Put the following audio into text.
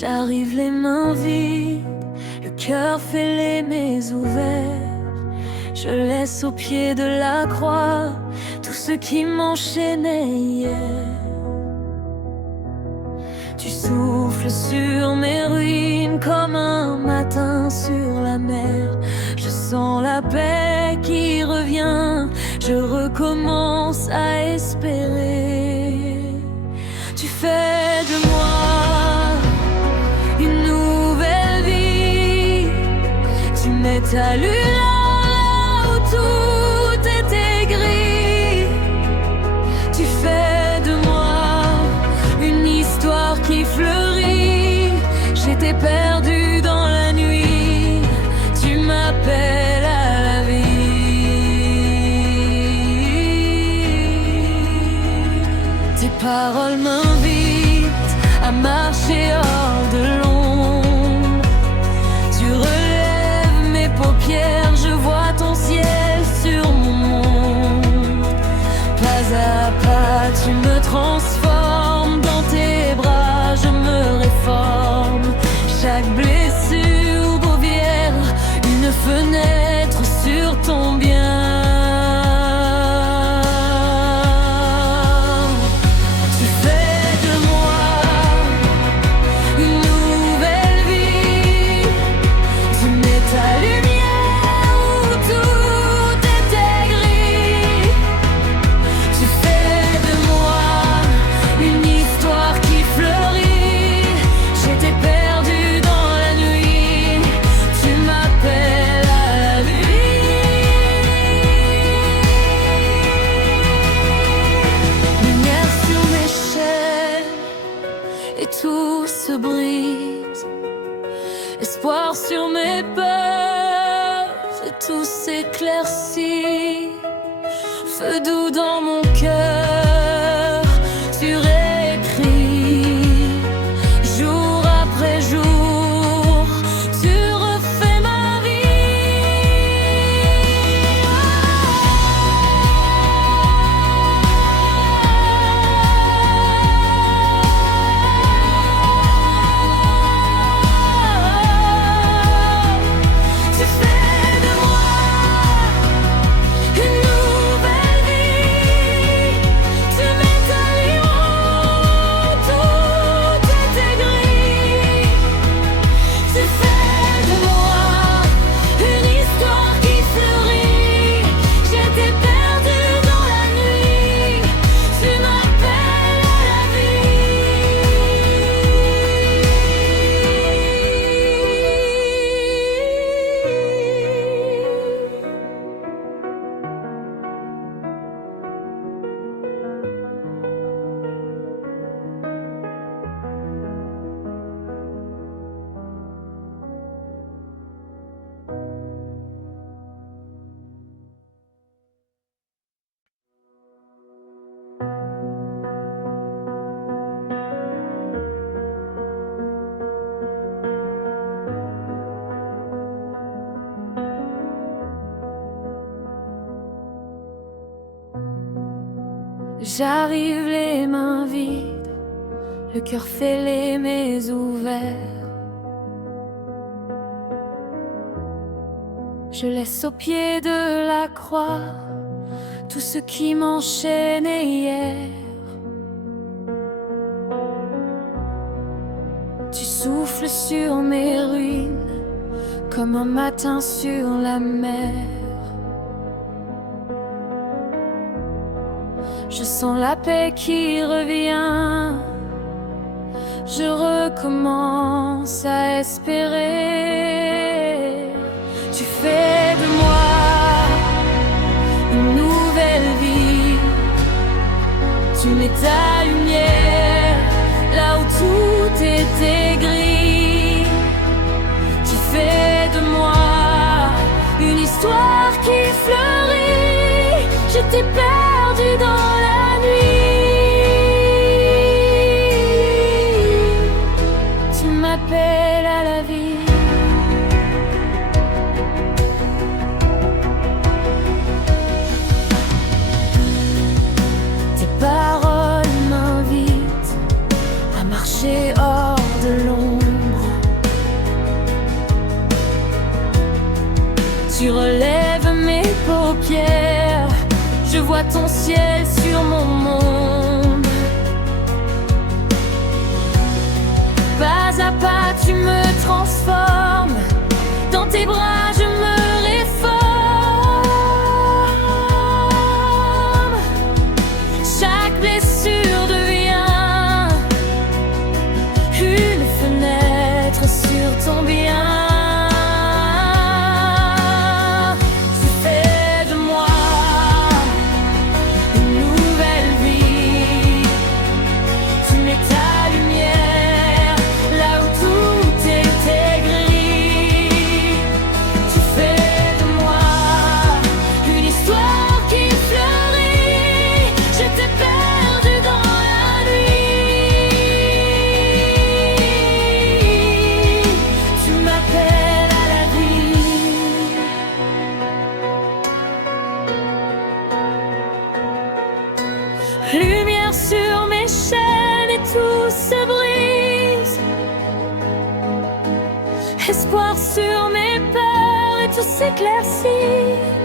J'arrive les mains vides, le cœur fêlé mais ouvert. Je laisse au pied de la croix tout ce qui m'enchaînait hier. Tu souffles sur mes ruines comme un matin sur la mer. Je sens la paix qui revient, je recommence à espérer. Tu fais de moi une nouvelle vie, tu mets ta lumière là où tout était gris. Tu fais de moi une histoire qui fleurit. J'étais perdue dans la nuit, tu m'appelles à la vie. Tes paroles m'invitent à marcher hors de l'ombre. Tu relèves mes paupières, je vois ton ciel sur mon monde. Pas à pas, tu me transformes, dans tes bras je me réforme. Chaque blessure devienne une fenêtre sur ton bien. Tu fais de moi une nouvelle vie, tu mets ta lumière où tout était gris. Tu fais de moi une histoire qui fleurit. J'étais perdue dans la nuit, tu m'appelles à la vie. Lumière sur mes chaînes et tout se brise. Espoir sur mes peurs et tout s'éclaircit. Feu doux dans mon cœur, tu réécris. Jour après jour, tu refais ma vie. Tu fais de moi une nouvelle vie, tu mets ta lumière, tout était gris. Tu fais de moi une histoire qui fleurit. J'étais perdue dans la nuit, tu m'appelles à la J'arrive les mains vides, le cœur fêlé mais ouvert. Je laisse au pied de la croix tout ce qui m'enchaînait hier. Tu souffles sur mes ruines comme un matin sur la mer. Je sens la paix qui revient, je recommence à espérer. Tu fais de moi une nouvelle vie, tu mets ta lumière là où tout était gris. Tu fais de moi une histoire qui fleurit. J'étais perdue dans la nuit, tu m'appelles à la vie. Tes paroles m'invitent à marcher hors de l'ombre. Tu relèves mes paupières, je vois ton ciel sur mon monde. Pas à pas tu me transformes, dans tes bras je me réforme. Chaque blessure devient une fenêtre sur ton bien. Lumière sur mes chaînes et tout se brise. Espoir sur mes peurs et tout s'éclaircit.